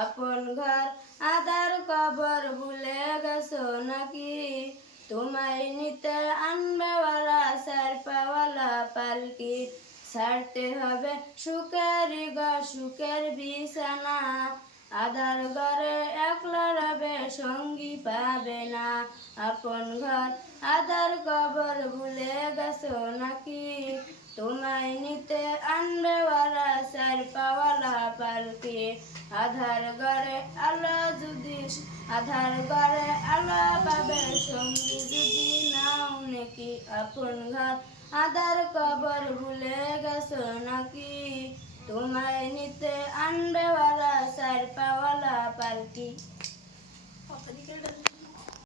আপন ঘর আদার কবর ভুলে গেছো নাকি তোমায় নিতে আনবেওয়ালা সার পাওয়ালা পালকি ছাড়তে হবে সুখের ঘর সুখের বিছানা আধার ঘরে একলা রবে সঙ্গী পাবে না আপন ঘর আধার কবর ভুলে গেছো নাকি তোমায় নিতে আনবেওয়ালা সার পাওয়ালা পালকি আধার ঘরে আলো যদি আধার ঘরে আলো পাবে সঙ্গী যদি নাও নাকি আপন ঘর আধার কবর ভুলে গেছো নাকি তোমায় নিতে আনবেওয়ালা সার পাওয়ালা পালকি